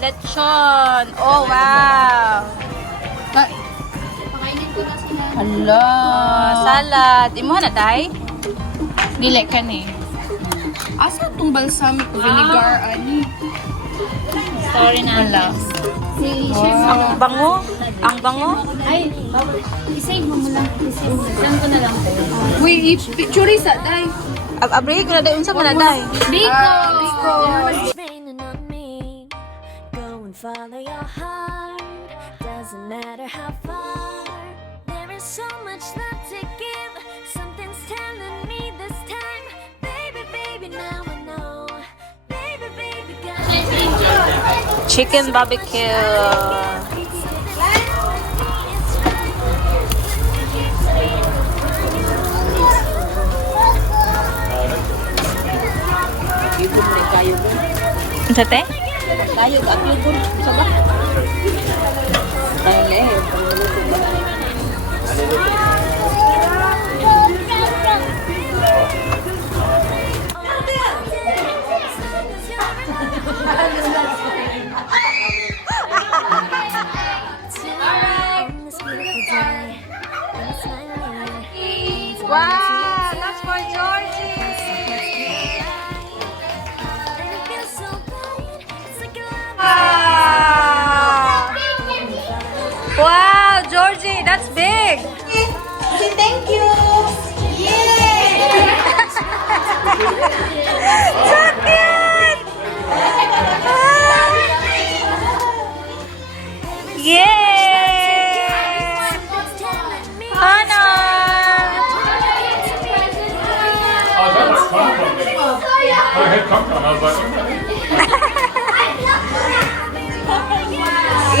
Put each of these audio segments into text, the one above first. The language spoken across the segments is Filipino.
Lechon. Oh, wow. Hala. Salad. Imo na, day? Dili ka ni. Asa itong balsamic vinegar, ani? Sorry na. Hala. Ang bango. Ang bango. Ay, isave mo lang. Isave mo. Saan ko na lang. Uy, picture sa day. Abrihin ko na, day. Unsa mo na, day? Biko! Raining on me. Go and follow your heart. Doesn't matter how far. There is so much love to give. Something's telling me this time. Baby, baby, now I know. Baby, baby, got Chicken barbecue. Unsa te? Kayo, at yung sabah. Wow, that's for Georgie. Wow, Georgie, that's big. Say thank you. Yay! So cute. Yay! Hana. Oh, that was fun from me. I had popcorn. I was like, okay.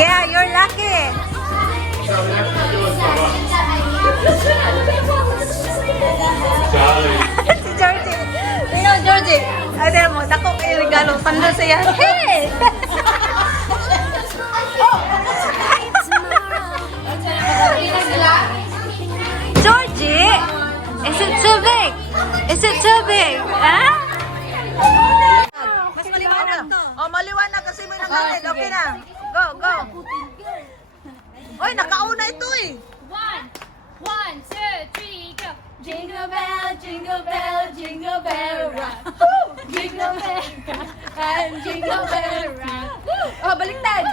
Yeah, you're lucky. Charlie. Si Georgie. You know, Georgie. Ay, tira mo, dako kayo regalo. Pando siya. Hey! Georgie, is it too big? Is it too big? Huh? Mas maliwanag to. Oh, maliwanag kasi may nakalit. Okay na. Go, go. Oy, nakauna ito eh. One, two, three, go. Jingle bell, jingle bell, jingle bell rock. Jingle bell rock and jingle bell rock. Oh, baliktad.